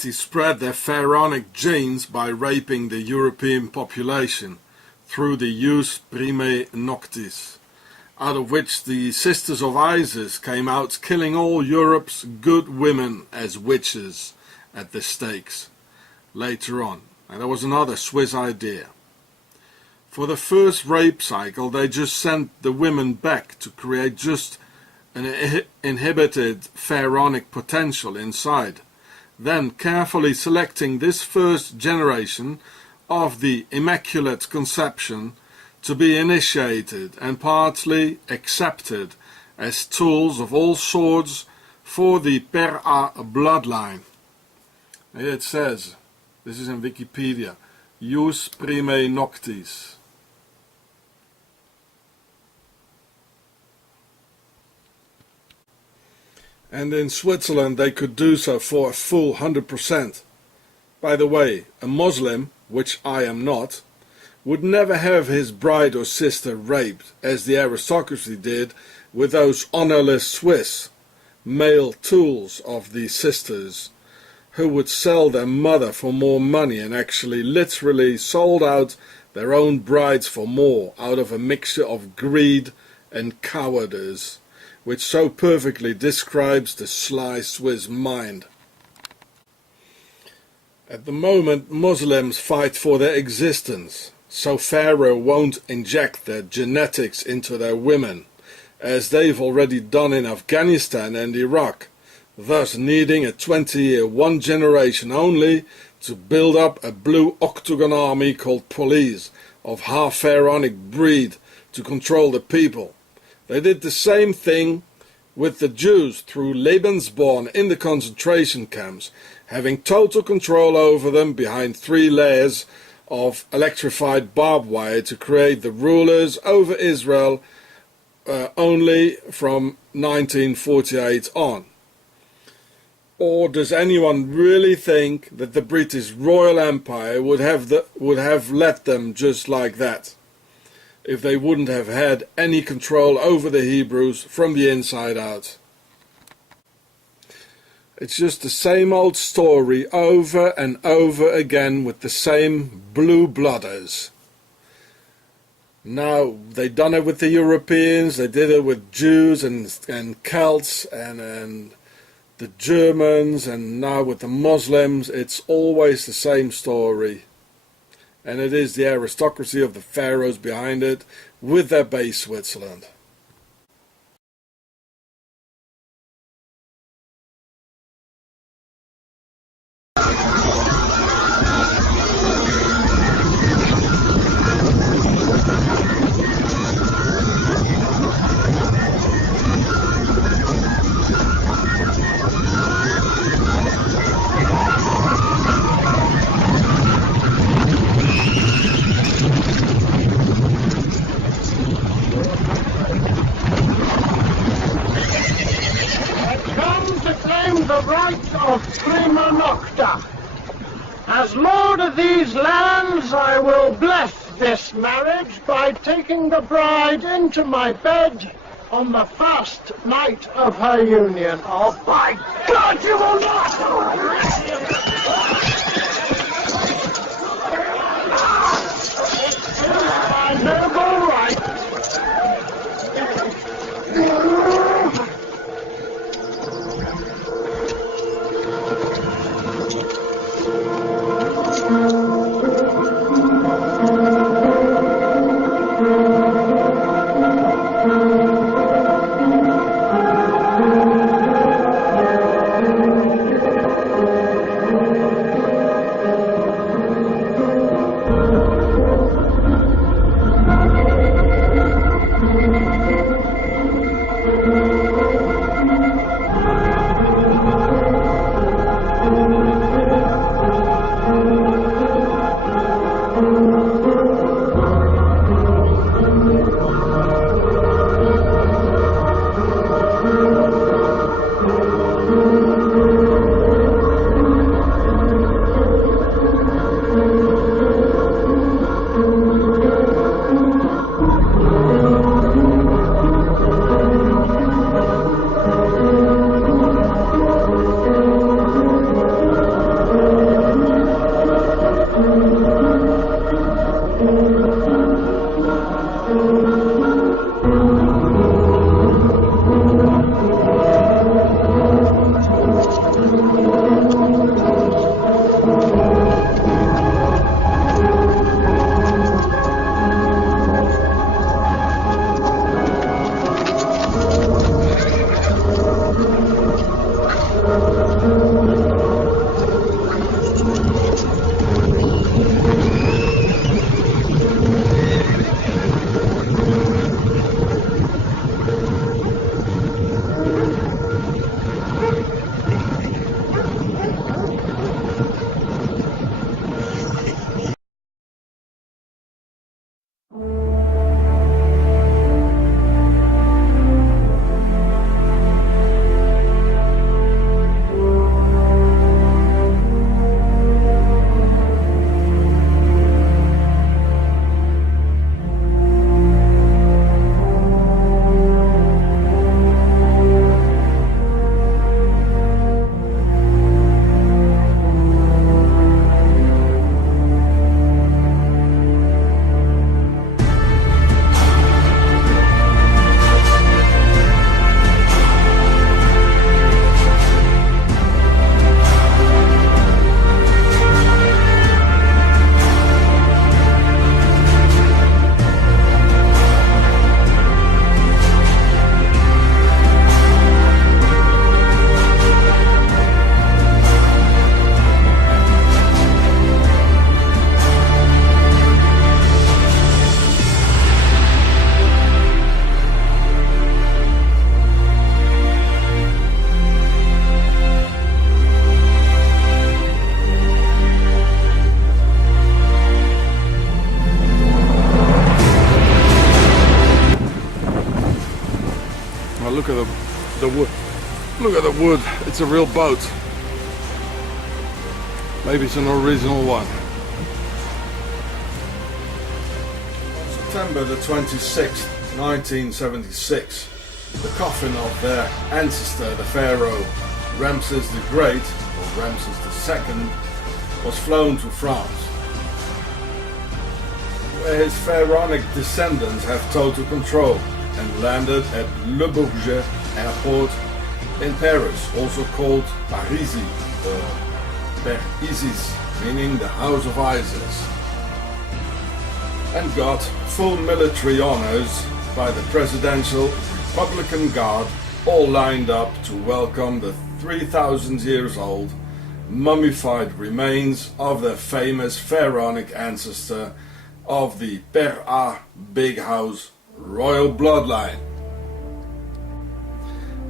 humanity spread their pharaonic genes by raping the European population through the Jus Primae Noctis, out of which the Sisters of Isis came out killing all Europe's good women as witches at the stakes later on. And that was another Swiss idea. For the first rape cycle, they just sent the women back to create just an inhibited pharaonic potential inside, then carefully selecting this first generation of the Immaculate Conception to be initiated and partly accepted as tools of all sorts for the Per-A bloodline. Here it says, this is in Wikipedia, Jus Primae Noctis. And in Switzerland they could do so for a full 100%. By the way, a Muslim, which I am not, would never have his bride or sister raped, as the aristocracy did with those honourless Swiss male tools of the sisters, who would sell their mother for more money and actually literally sold out their own brides for more out of a mixture of greed and cowardice, which so perfectly describes the sly Swiss mind. At the moment, Muslims fight for their existence, so Pharaoh won't inject their genetics into their women, as they've already done in Afghanistan and Iraq, thus needing a 20-year, one generation only, to build up a blue octagon army called police of half-pharaonic breed to control the people. They did the same thing with the Jews through Lebensborn in the concentration camps, having total control over them behind 3 layers of electrified barbed wire to create the rulers over Israel only from 1948 on. Or does anyone really think that the British Royal Empire would have let them just like that, if they wouldn't have had any control over the Hebrews from the inside out? It's just the same old story over and over again with the same blue-blooders. Now, they done it with the Europeans, they did it with Jews and Celts and the Germans, and now with the Muslims. It's always the same story. And it is the aristocracy of the pharaohs behind it, with their base Switzerland. Prima Nocta. As lord of these lands, I will bless this marriage by taking the bride into my bed on the first night of her union. Oh, by God, you will not! My noble right. Look at the wood. Look at the wood. It's a real boat. Maybe it's an original one. On September the 26th, 1976, the coffin of their ancestor, the Pharaoh Ramses the Great, or Ramses II, was flown to France, where his pharaonic descendants have total control, and landed at Le Bourget airport in Paris, also called Parisi or Père Isis, meaning the House of Isis, and got full military honors by the Presidential Republican Guard, all lined up to welcome the 3,000 years old mummified remains of their famous pharaonic ancestor of the Père A Big House royal bloodline.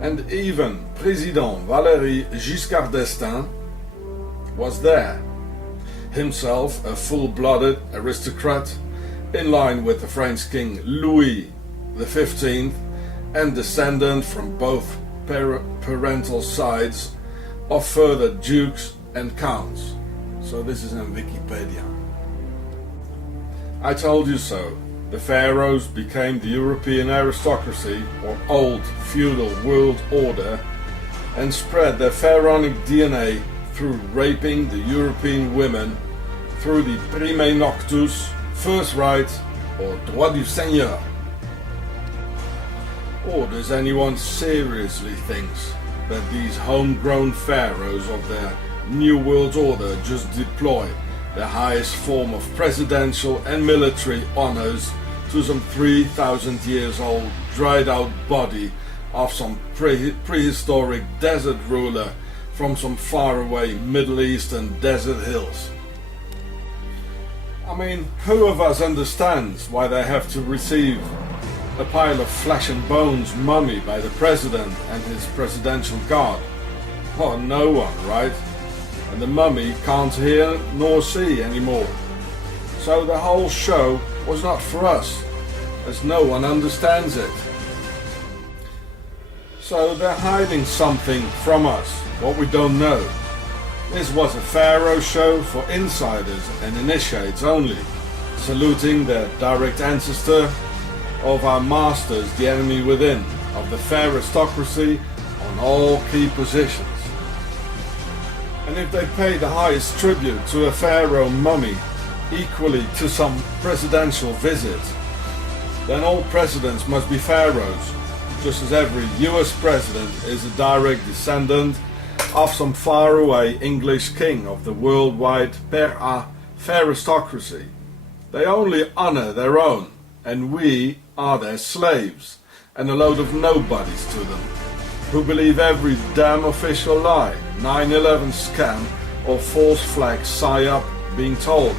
And even President Valéry Giscard d'Estaing was there, himself a full-blooded aristocrat in line with the French King Louis XV and descendant from both parental sides of further dukes and counts. So this is in Wikipedia. I told you so. The pharaohs became the European aristocracy, or old feudal world order, and spread their pharaonic DNA through raping the European women through the Primae Noctis, first right, or Droit du seigneur. Or does anyone seriously think that these homegrown pharaohs of their New World Order just deploy the highest form of presidential and military honors to some 3,000 years old dried out body of some prehistoric desert ruler from some faraway Middle Eastern desert hills? I mean, who of us understands why they have to receive a pile of flesh and bones mummy by the president and his presidential guard? Well, no one, right? And the mummy can't hear nor see anymore. So the whole show was not for us, as no one understands it. So they're hiding something from us, what we don't know. This was a pharaoh show for insiders and initiates only, saluting the direct ancestor of our masters, the enemy within, of the fair aristocracy on all key positions. And if they pay the highest tribute to a pharaoh mummy, equally to some presidential visit, then all presidents must be pharaohs, just as every US president is a direct descendant of some faraway English king of the worldwide fair aristocracy. They only honor their own, and we are their slaves, and a load of nobodies to them, who believe every damn official lie, 9/11 scam or false flag psyop being told.